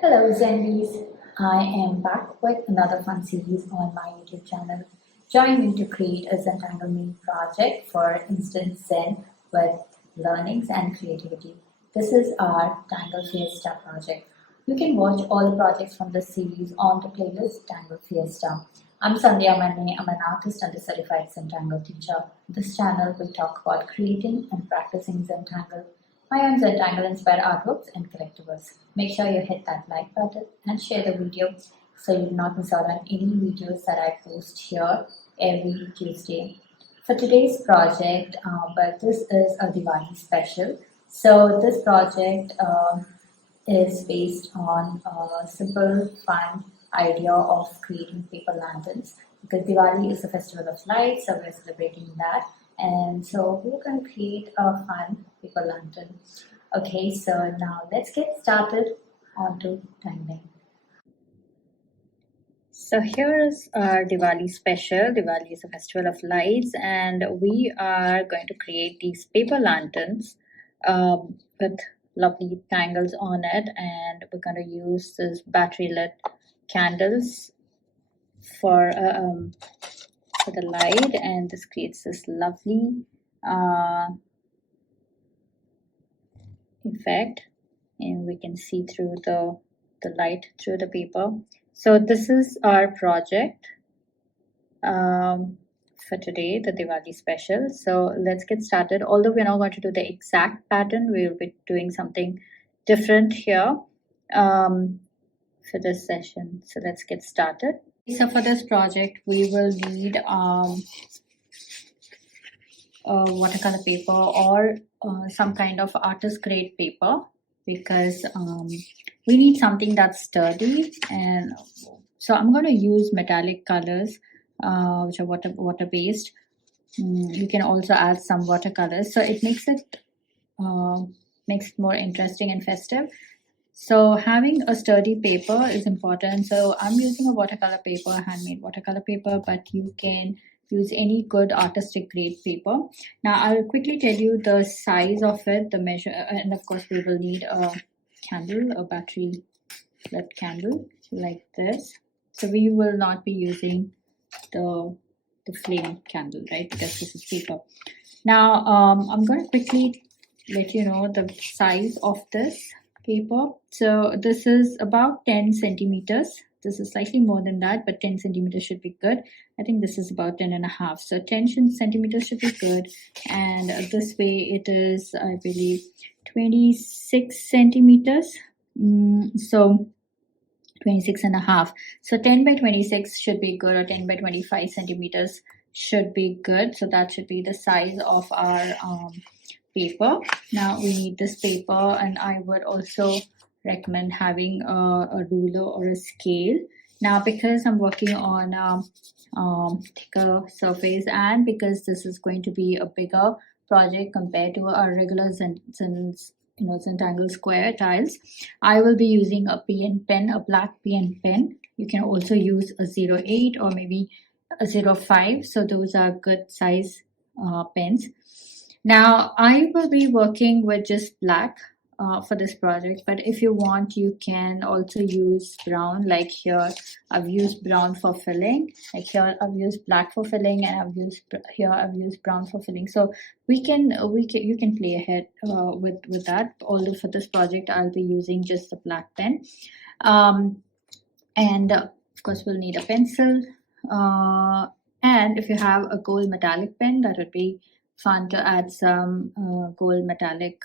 Hello Zenbeez, I am back with another fun series on my YouTube channel. Join me to create a Zentangle Mini Project for instant Zen with learnings and creativity. This is our Tangle Fiesta project. You can watch all the projects from this series on the playlist Tangle Fiesta. I'm SANDHYA MANNE. I'm an artist and a certified Zentangle teacher. This channel will talk about creating and practicing Zentangle, my own Zentangle inspired artworks and collectibles. Make sure you hit that like button and share the video so you do not miss out on any videos that I post here every Tuesday. For today's project, but this is a Diwali special. So this project is based on a simple, fun idea of creating paper lanterns because Diwali is the festival of lights, so we're celebrating that. And so we're going to create a fun paper lantern. Okay, so now let's get started onto tangling. So here is our Diwali special. Diwali is a festival of lights, and we are going to create these paper lanterns with lovely tangles on it, and we're going to use this battery lit candles for the light, and this creates this lovely effect, and we can see through the light through the paper. So this is our project for today, the Diwali special. So let's get started. Although we're not going to do the exact pattern, we'll be doing something different here for this session. So let's get started. So for this project, we will need watercolor paper or some kind of artist grade paper, because we need something that's sturdy. And so I'm going to use metallic colors which are water based. You can also add some watercolors, so it makes it more interesting and festive. So having a sturdy paper is important. So I'm using a watercolor paper, handmade watercolor paper, but you can use any good artistic grade paper. Now I'll quickly tell you the size of it, the measure, and of course we will need a candle, a battery lit candle like this. So we will not be using the flame candle, right, because this is paper. Now I'm going to quickly let you know the size of this paper. So this is about 10 centimeters. This is slightly more than that, but 10 centimeters should be good. I think this is about 10 and a half. So 10 centimeters should be good. And this way it is, I believe, 26 centimeters. So 26 and a half. So 10 by 26 should be good, or 10 by 25 centimeters should be good. So that should be the size of our paper. Now we need this paper, and I would also recommend having a ruler or a scale. Now because I'm working on thicker surface, and because this is going to be a bigger project compared to our regular Zentangle square tiles, I will be using a pen, a black pen. You can also use a 08 or maybe a 05. So those are good size pens. Now I will be working with just black for this project, but if you want, you can also use brown. Like here I've used brown for filling, like here I've used black for filling, and I've used brown for filling. So you can play ahead with that. Although for this project I'll be using just the black pen, and of course we'll need a pencil, and if you have a gold metallic pen, that would be fun to add some gold metallic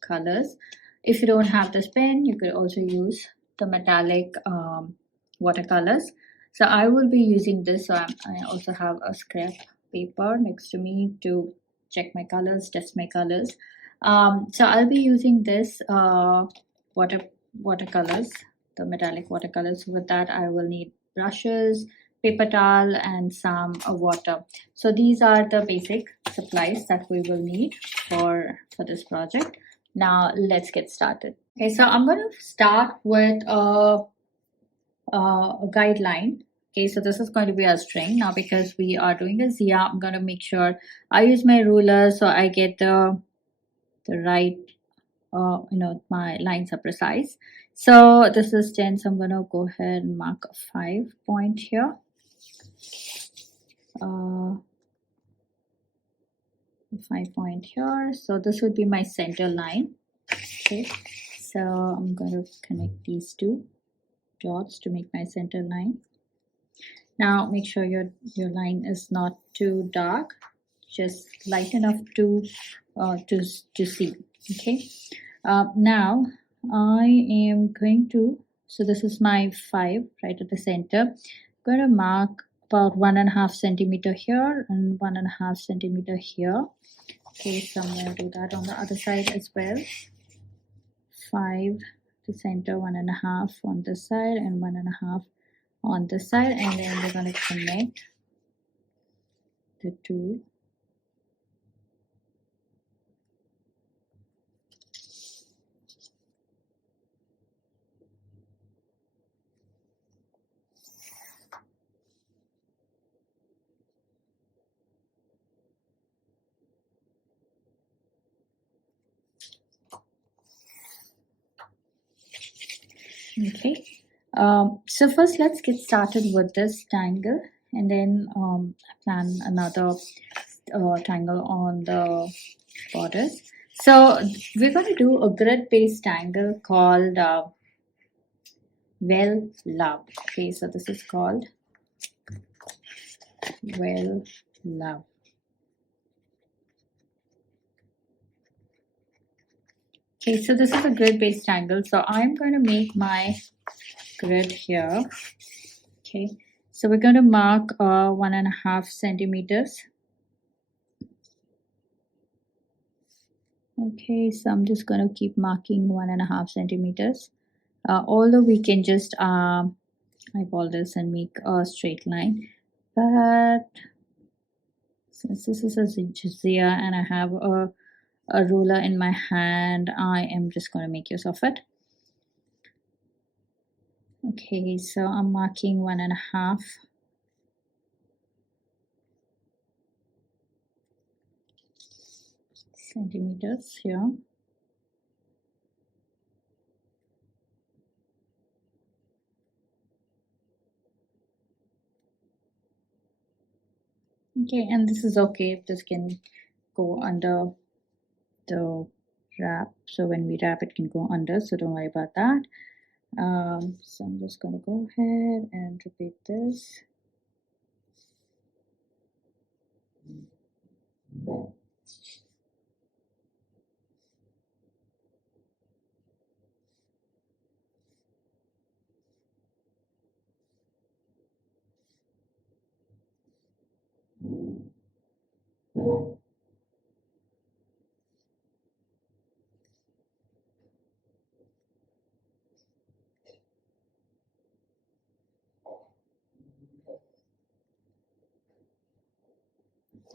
colors. If you don't have this pen, you could also use the metallic watercolors. So I will be using this. So I also have a scrap paper next to me to check my colors, test my colors. So I'll be using this watercolors, the metallic watercolors. With that, I will need brushes, paper towel, and some water. So these are the basic supplies that we will need for this project. Now let's get started. Okay, so I'm going to start with a guideline. Okay, so this is going to be our string. Now because we are doing a Zia, I'm going to make sure I use my ruler so I get the right, my lines are precise. So this is 10, so I'm going to go ahead and mark a 5 point here. 5 point here. So this would be my center line. Okay, so I'm going to connect these two dots to make my center line. Now make sure your line is not too dark, just light enough to see. Okay, now I am going to, so this is my 5 right at the center. I'm going to mark about 1.5 centimeter here and 1.5 centimeter here. Okay, so I'm going to do that on the other side as well. 5 to center, 1.5 on this side and 1.5 on this side, and then we're going to connect the two. Okay, so first let's get started with this tangle, and then plan another tangle on the borders. So we're going to do a grid based tangle called Well Love. Okay, so this is called Well Love. Okay, so this is a grid based tangle. So I'm going to make my grid here. Okay, so we're going to mark 1.5 centimeters. Okay, so I'm just going to keep marking 1.5 centimeters. Although we can just eyeball this and make a straight line, but since this is a jizya and I have a ruler in my hand, I am just going to make use of it. Okay, so I'm marking 1.5 centimeters here. Okay, and this is okay if this can go under the wrap. So when we wrap, it can go under, so don't worry about that. So I'm just going to go ahead and repeat this.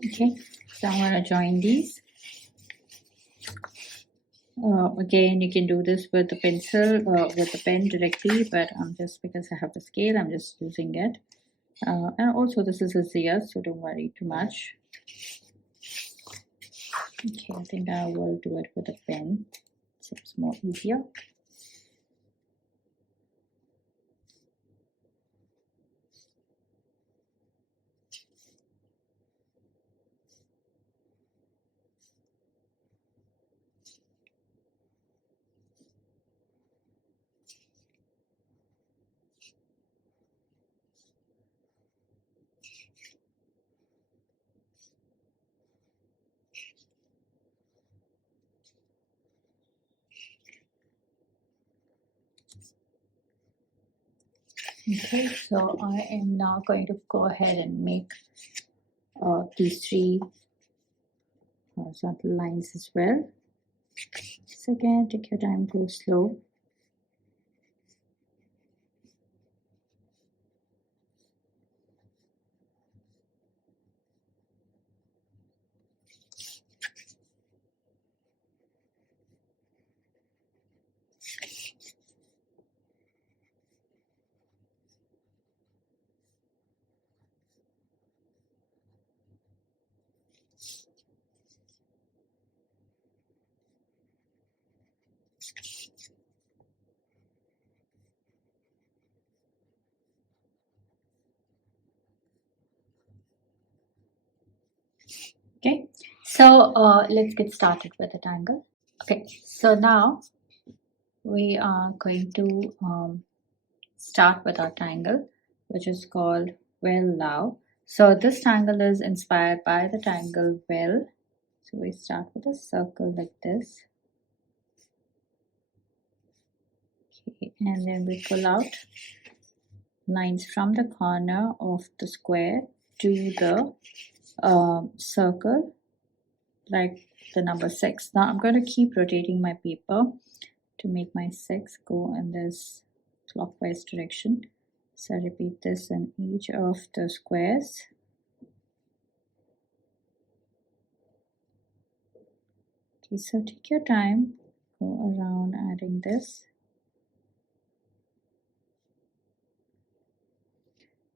Okay, so I'm going to join these. Again, you can do this with the pencil, with the pen directly, but just because I have the scale, I'm just using it. And also this is a zia, so don't worry too much. Okay, I think I will do it with a pen, so it's more easier. Okay, so I am now going to go ahead and make these 3 horizontal lines as well. So again, take your time, go slow. Okay, so let's get started with the tangle. Okay, so now we are going to start with our tangle, which is called well love. So this tangle is inspired by the tangle well. So we start with a circle like this. Okay, and then we pull out lines from the corner of the square to the circle, like the number 6. Now I'm going to keep rotating my paper to make my 6 go in this clockwise direction. So I repeat this in each of the squares. Okay, so take your time, go around adding this.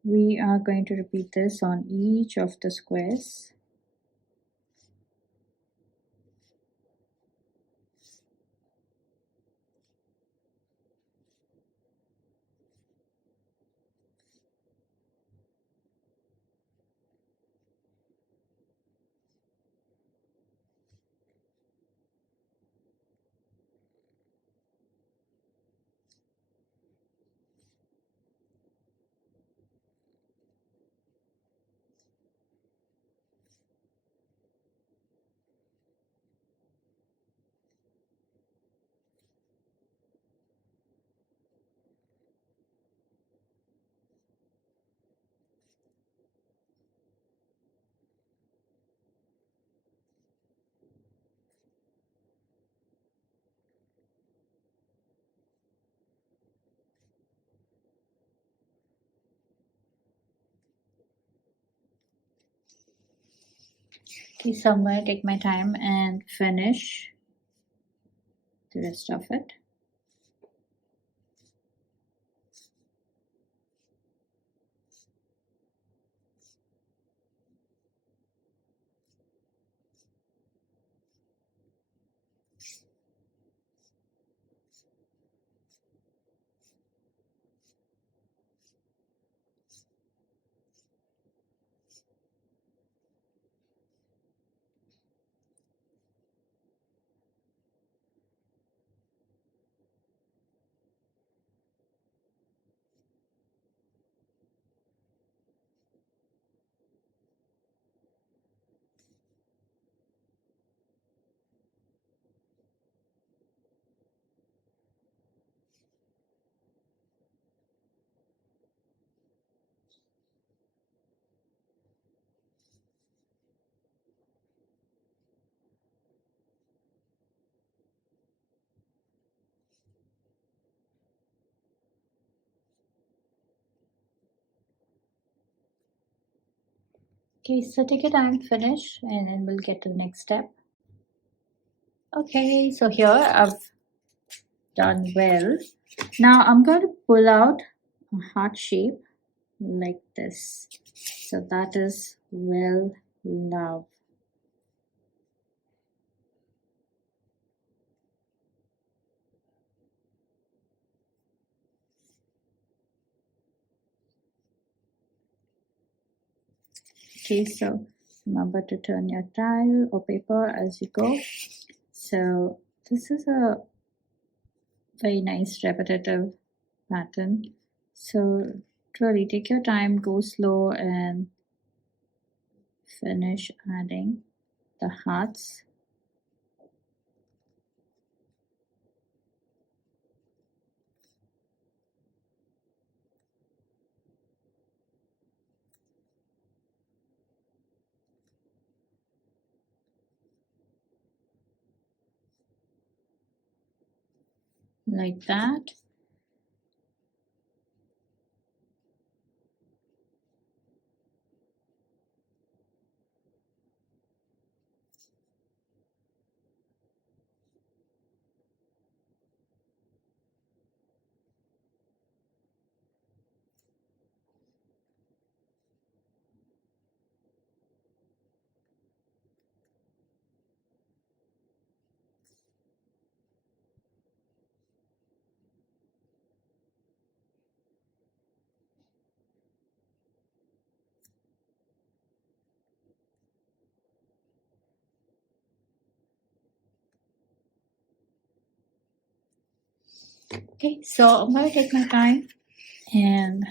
We are going to repeat this on each of the squares. Okay, so I'm going to take my time and finish the rest of it. Okay, so take your time, finish, and then we'll get to the next step. Okay, so here I've done well. Now I'm going to pull out a heart shape like this. So that is well love. Okay, so remember to turn your tile or paper as you go. So this is a very nice repetitive pattern. So really take your time, go slow, and finish adding the hearts. Like that. Okay, so I'm going to take my time and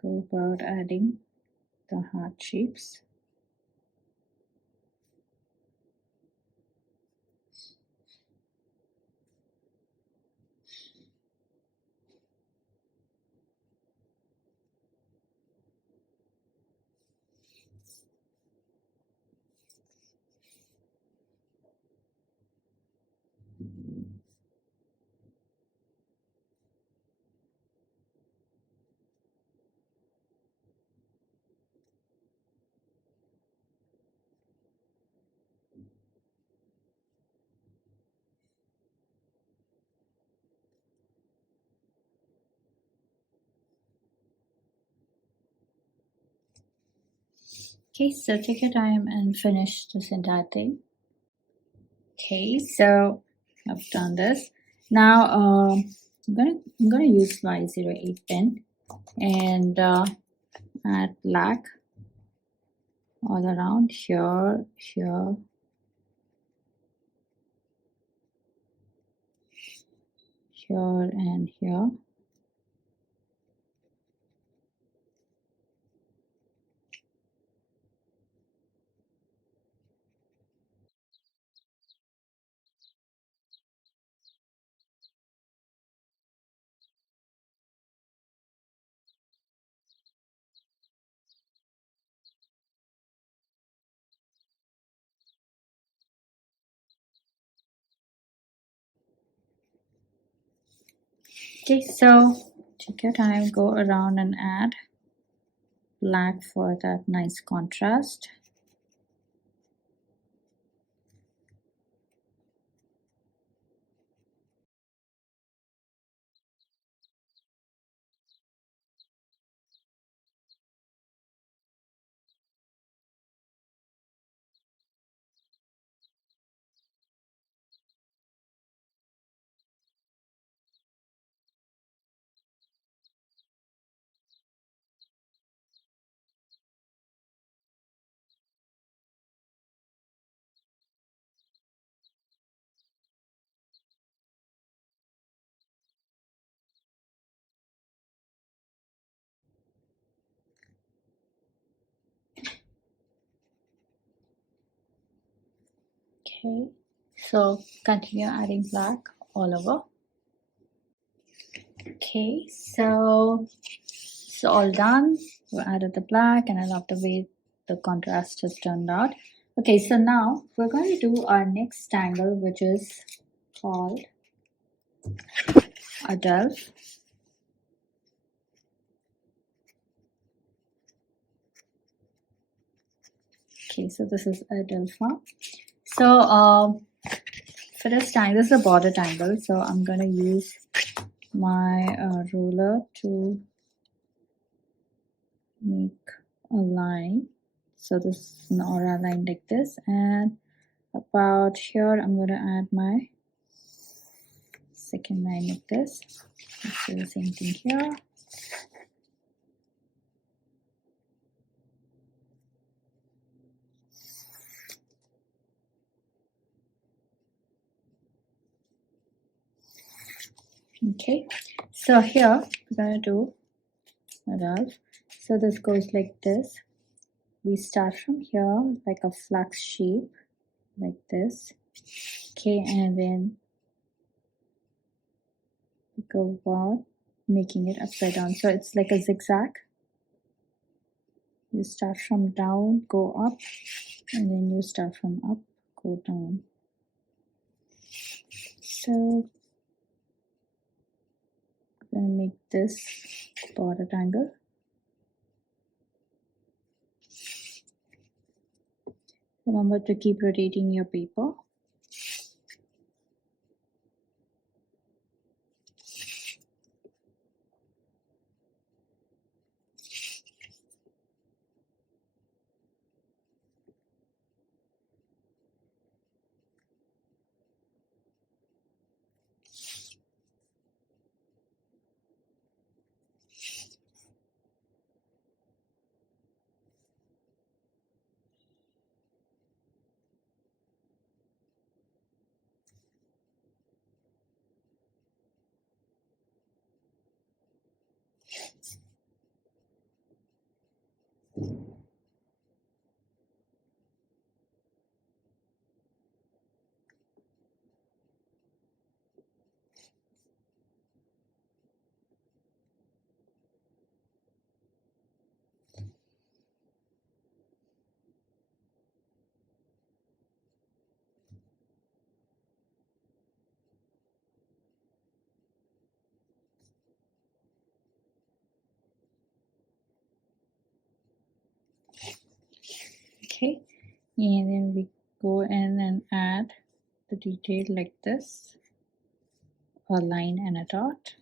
go about adding the heart shapes. Okay, so take your time and finish this entire thing. Okay, so I've done this. Now I'm gonna use my 08 pen and add black all around here, here, here, and here. Okay, so take your time, go around and add black for that nice contrast. Okay, so continue adding black all over. Okay, so it's all done. We added the black and I love the way the contrast has turned out. Okay, so now we're going to do our next tangle, which is called A-Dalfa. Okay, so this is A-Dalfa. So for this tangle, this is a border tangle. So I'm going to use my ruler to make a line. So this is an aura line like this, and about here I'm going to add my second line like this. Let's do the same thing here. Okay, so here we're going to do a rough. So this goes like this. We start from here like a flax shape like this. Okay, and then go about making it upside down. So it's like a zigzag. You start from down, go up, and then you start from up, go down. So I'm going to make this border triangle. Remember to keep rotating your paper. Okay, and then we go in and add the detail like this, a line and a dot.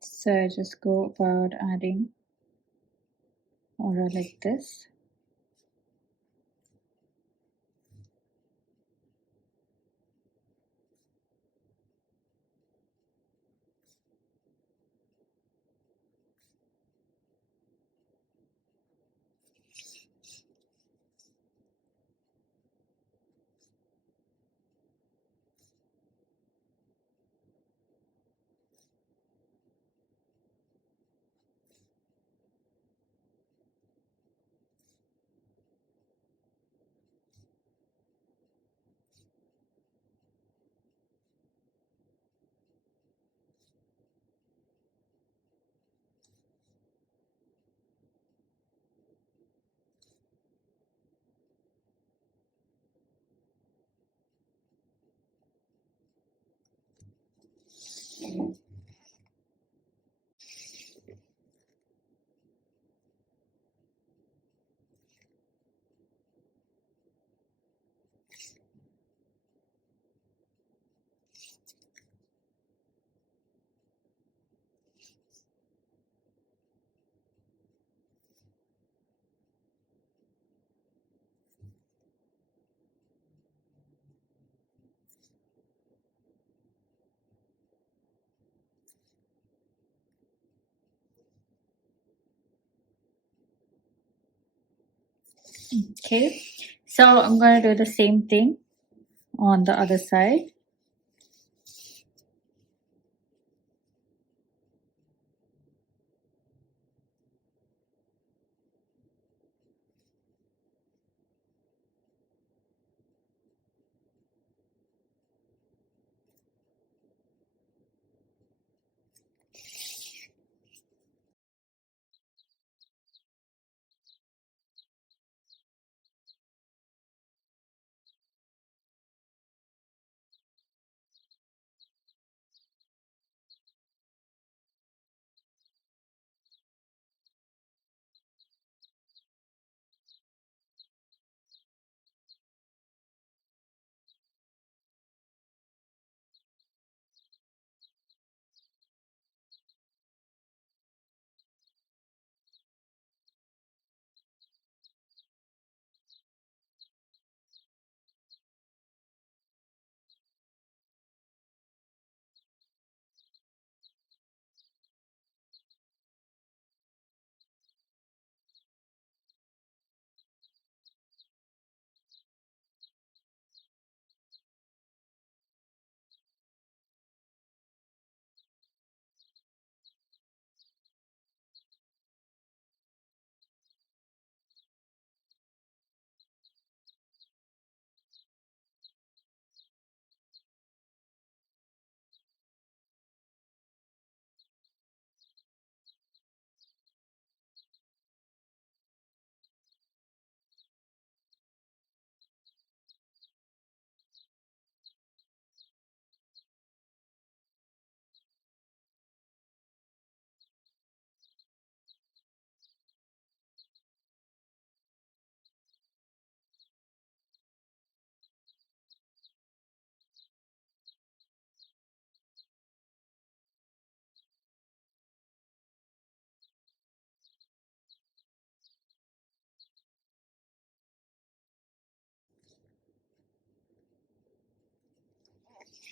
So I just go about adding order like this. Okay, so I'm going to do the same thing on the other side.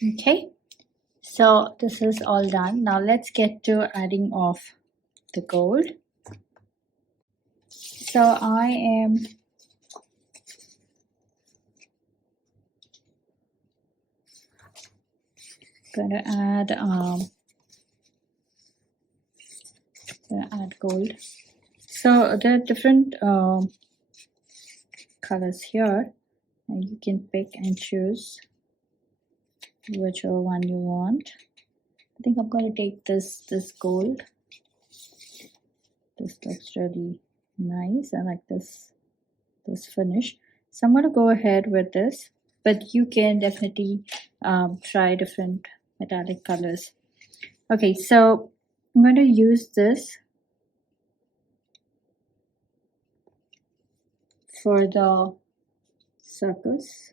Okay, so this is all done. Now let's get to adding of the gold. So I am going to add gold. So there are different colors here, and you can pick and choose whichever one you want. I think I'm going to take this gold. This looks really nice. I like this finish. So I'm going to go ahead with this, but you can definitely try different metallic colors. Okay, so I'm going to use this for the circles.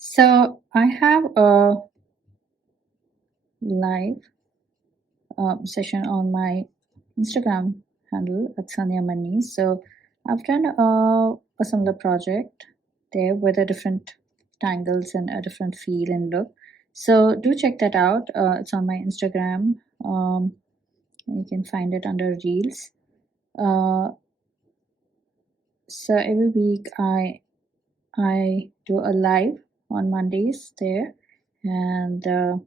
So I have a live session on my Instagram handle at SANDHYA MANNE. So I've done a similar project there with a different tangles and a different feel and look. So do check that out. It's on my Instagram. You can find it under Reels. So every week I do a live on Mondays there, and a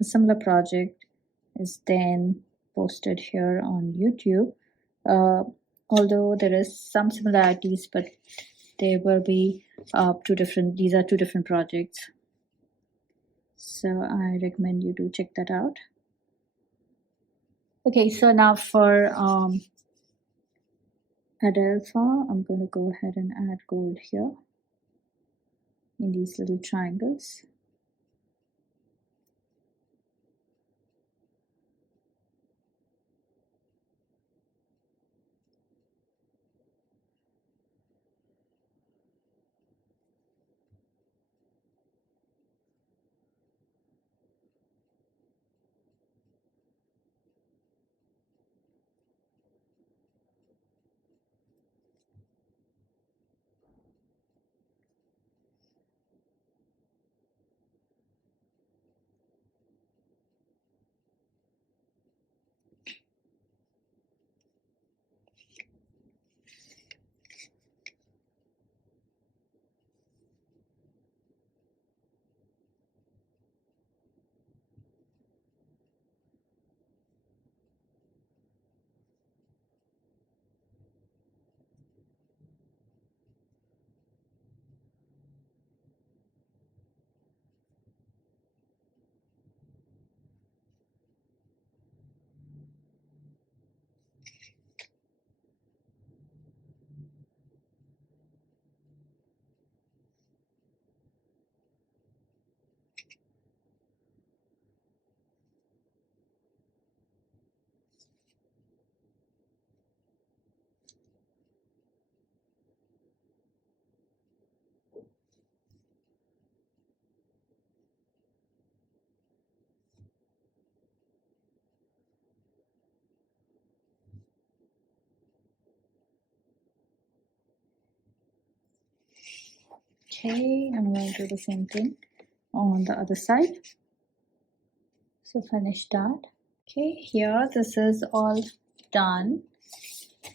similar project is then posted here on YouTube. Although there is some similarities, but they will be these are two different projects. So I recommend you do check that out. Okay, so now for A-Dalfa, I'm going to go ahead and add gold here in these little triangles. Okay, I'm going to do the same thing. on the other side. So finish that. Okay, here this is all done.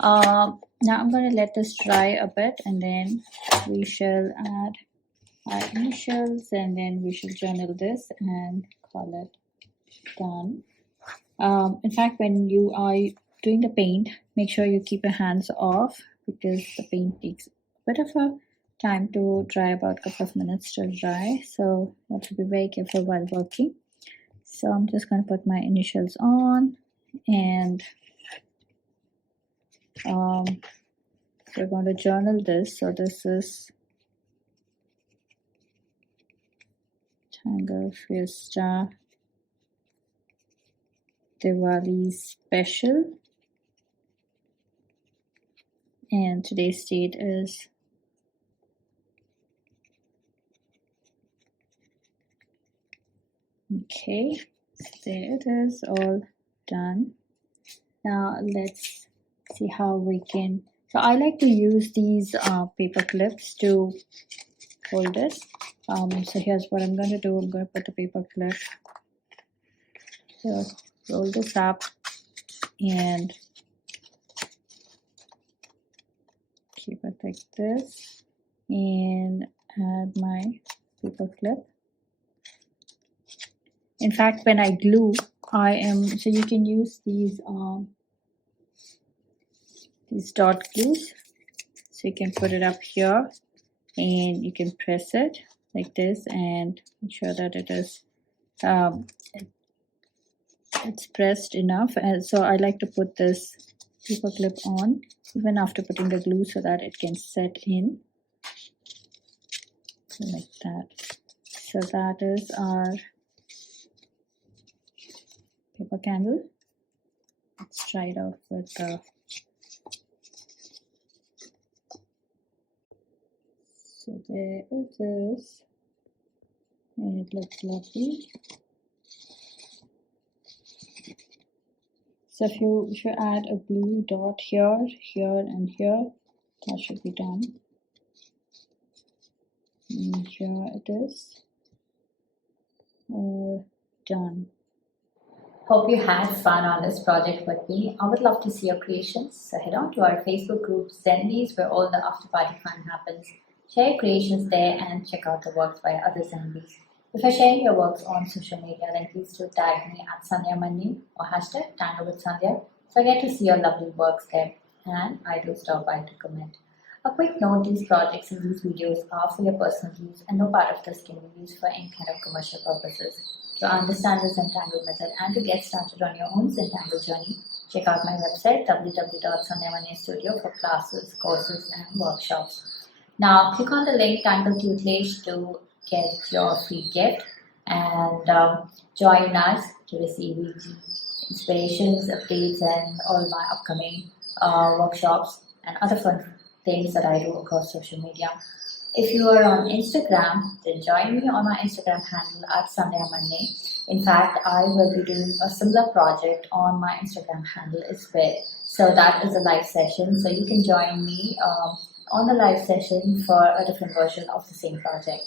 Now I'm going to let this dry a bit, and then we shall add our initials, and then we shall journal this and call it done. In fact, when you are doing the paint, make sure you keep your hands off, because the paint takes a bit of a time to dry, about a couple of minutes to dry. So you have to be very careful while working. So I'm just going to put my initials on, and we're going to journal this. So this is Tangle Fiesta Diwali Special, and today's date is okay. So there it is, all done. Now let's see how we can. So I like to use these paper clips to hold this. So here's what I'm going to do. I'm going to put the paper clip here, roll this up, and keep it like this, and add my paper clip. In fact, when I glue, so you can use these dot glues. So you can put it up here, and you can press it like this, and make sure that it is it's pressed enough. And so I like to put this paper clip on even after putting the glue, so that it can set in like that. So that is our paper candle. Let's try it out with the. So there it is, and it looks lovely. So if you add a blue dot here, here, and here, that should be done. And here it is, all done. Hope you had fun on this project with me. I would love to see your creations. So head on to our Facebook group Zenbeez, where all the after party fun happens. Share your creations there and check out the works by other Zenbeez. If you're sharing your works on social media, then please do tag me at SANDHYA MANNE or hashtag Tangle with Sandhya, so I get to see your lovely works there, and I do stop by to comment. A quick note, these projects and these videos are for your personal use, and no part of this can be used for any kind of commercial purposes. To understand the Zentangle method and to get started on your own Zentangle journey, check out my website www.sandhyamannestudio for classes, courses, and workshops. Now click on the link Tangle Tutelage to get your free gift, and join us to receive weekly inspirations, updates, and all my upcoming workshops and other fun things that I do across social media. If you are on Instagram, then join me on my Instagram handle at SANDHYA MANNE. In fact, I will be doing a similar project on my Instagram handle as well. So that is a live session. So you can join me on the live session for a different version of the same project.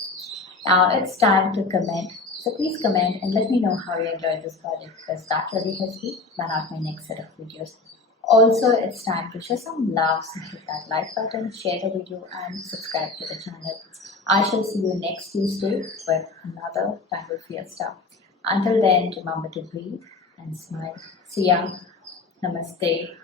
Now it's time to comment. So please comment and let me know how you enjoyed this project, because that really helps me plan out my next set of videos. Also, it's time to show some love, so hit that like button, share the video, and subscribe to the channel. I shall see you next Tuesday with another Tangle Fiesta. Until then, remember to breathe and smile. See ya. Namaste.